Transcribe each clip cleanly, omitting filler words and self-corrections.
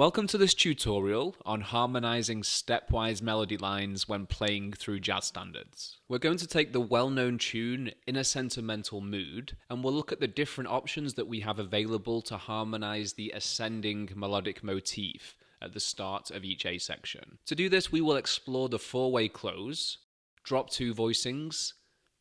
Welcome to this tutorial on harmonizing stepwise melody lines when playing through jazz standards. We're going to take the well-known tune In a Sentimental Mood and we'll look at the different options that we have available to harmonize the ascending melodic motif at the start of each A section. To do this, we will explore the four-way close, drop two voicings,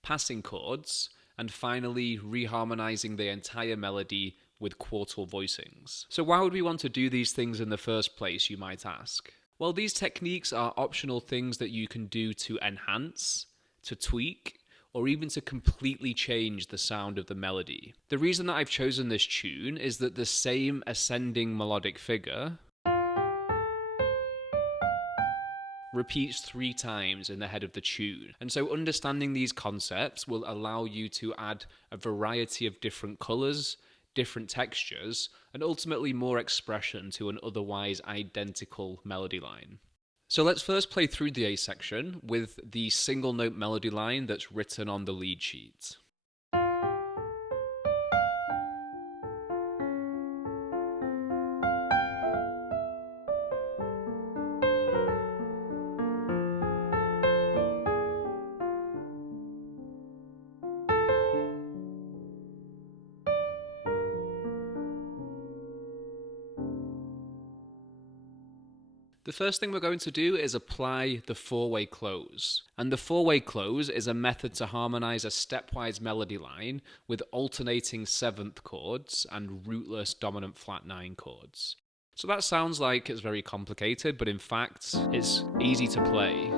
passing chords, and finally reharmonizing the entire melody with quartal voicings. So why would we want to do these things in the first place, you might ask? Well, these techniques are optional things that you can do to enhance, to tweak, or even to completely change the sound of the melody. The reason that I've chosen this tune is that the same ascending melodic figure repeats 3 times in the head of the tune. And so understanding these concepts will allow you to add a variety of different colours, different textures, and ultimately more expression to an otherwise identical melody line. So let's first play through the A section with the single note melody line that's written on the lead sheet. The first thing we're going to do is apply the four-way close. And the four-way close is a method to harmonize a stepwise melody line with alternating 7th chords and rootless dominant flat 9 chords. So that sounds like it's very complicated, but in fact, it's easy to play.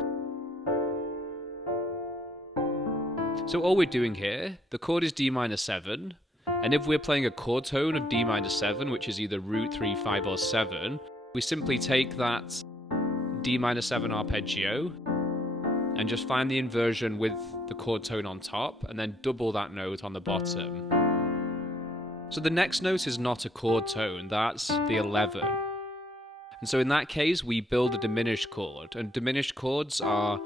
So all we're doing here, the chord is D minor 7, and if we're playing a chord tone of D minor 7, which is either root 3, 5, or 7, we simply take that D minor 7 arpeggio and just find the inversion with the chord tone on top and then double that note on the bottom. So the next note is not a chord tone, that's the 11. And so in that case, we build a diminished chord, and diminished chords are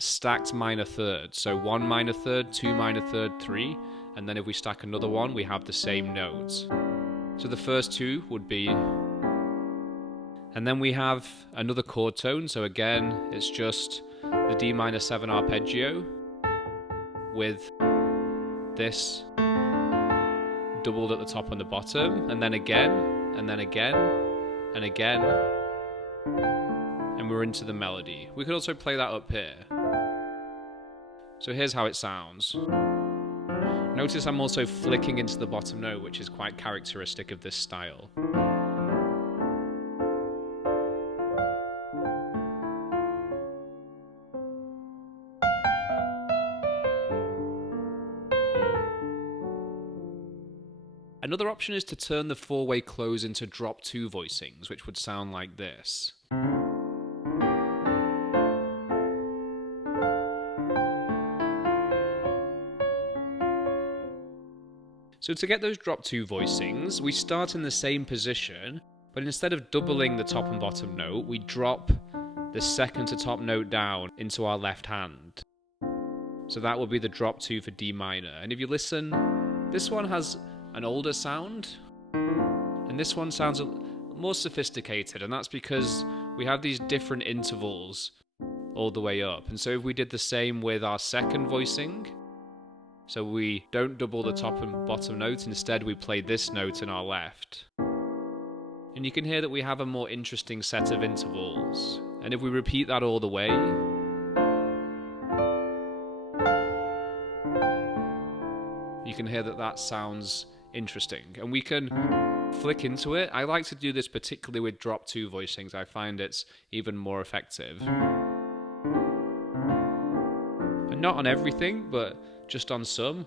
stacked minor thirds. So 1 minor third, 2 minor third, 3, and then if we stack another one, we have the same notes. So the first two would be, and then we have another chord tone, so again, it's just the D minor 7 arpeggio with this doubled at the top and the bottom, and then again, and then again, and again, and we're into the melody. We could also play that up here. So here's how it sounds. Notice I'm also flicking into the bottom note, which is quite characteristic of this style. Another option is to turn the four-way close into drop two voicings, which would sound like this. So to get those drop two voicings, we start in the same position, but instead of doubling the top and bottom note, we drop the second to top note down into our left hand. So that will be the drop two for D minor. And if you listen, this one has an older sound, and this one sounds more sophisticated, and that's because we have these different intervals all the way up. And so if we did the same with our second voicing, so we don't double the top and bottom note, instead we play this note in our left. And you can hear that we have a more interesting set of intervals. And if we repeat that all the way, you can hear that that sounds interesting, and we can flick into it. I like to do this particularly with drop two voicings. I find it's even more effective. And not on everything, but just on some.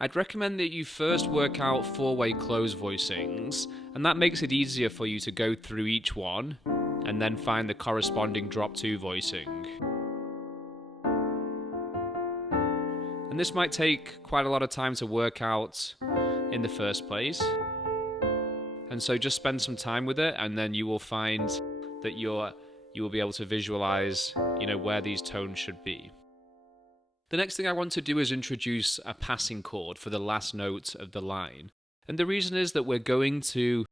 I'd recommend that you first work out four-way close voicings, and that makes it easier for you to go through each one and then find the corresponding drop two voicing. And this might take quite a lot of time to work out in the first place. And so just spend some time with it, and then you will find that you will be able to visualize, where these tones should be. The next thing I want to do is introduce a passing chord for the last note of the line. And the reason is that we're going to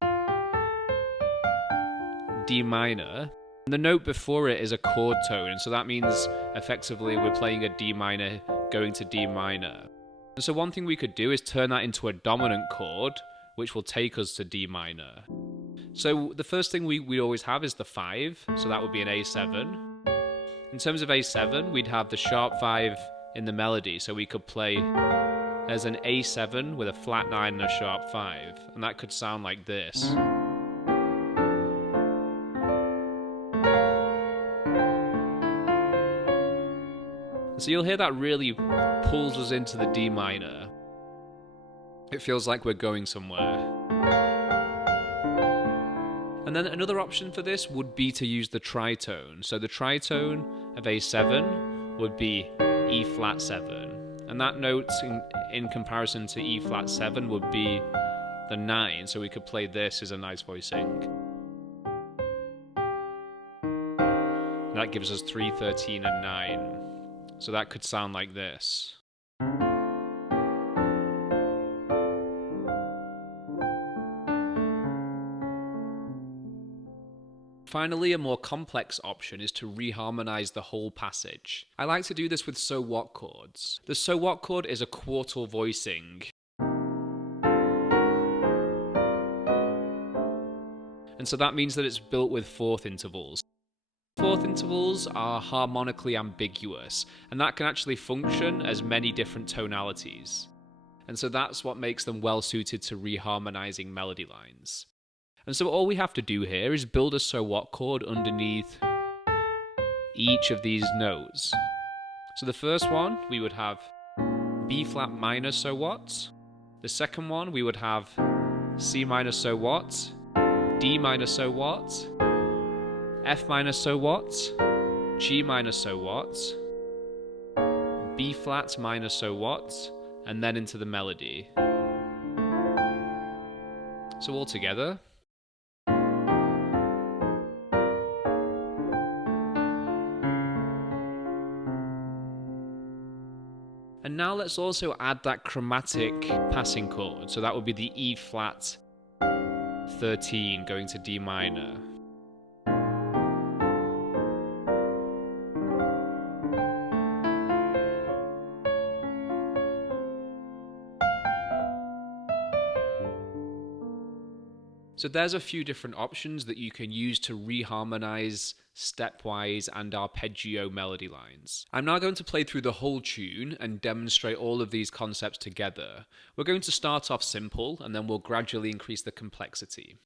D minor, and the note before it is a chord tone, and so that means effectively we're playing a D minor going to D minor. And so one thing we could do is turn that into a dominant chord, which will take us to D minor. So the first thing we always have is the 5, so that would be an A7. In terms of A7, we'd have the sharp 5 in the melody, so we could play as an A7 with a flat 9 and a sharp 5, and that could sound like this. So you'll hear that really pulls us into the D minor. It feels like we're going somewhere. And then another option for this would be to use the tritone. So the tritone of A7 would be E flat 7. And that note in comparison to E flat 7 would be the 9. So we could play this as a nice voicing. And that gives us 3, 13, and 9. So that could sound like this. Finally, a more complex option is to reharmonize the whole passage. I like to do this with so what chords. The so what chord is a quartal voicing. And so that means that it's built with fourth intervals. Fourth intervals are harmonically ambiguous, and that can actually function as many different tonalities. And so that's what makes them well suited to reharmonizing melody lines. And so all we have to do here is build a so what chord underneath each of these notes. So the first one, we would have B flat minor so what. The second one, we would have C minor so what, D minor so what, F minor so what, G minor so what, B flat minor so what, and then into the melody. So all together. And now let's also add that chromatic passing chord. So that would be the E flat 13 going to D minor. So there's a few different options that you can use to reharmonize stepwise and arpeggio melody lines. I'm now going to play through the whole tune and demonstrate all of these concepts together. We're going to start off simple and then we'll gradually increase the complexity.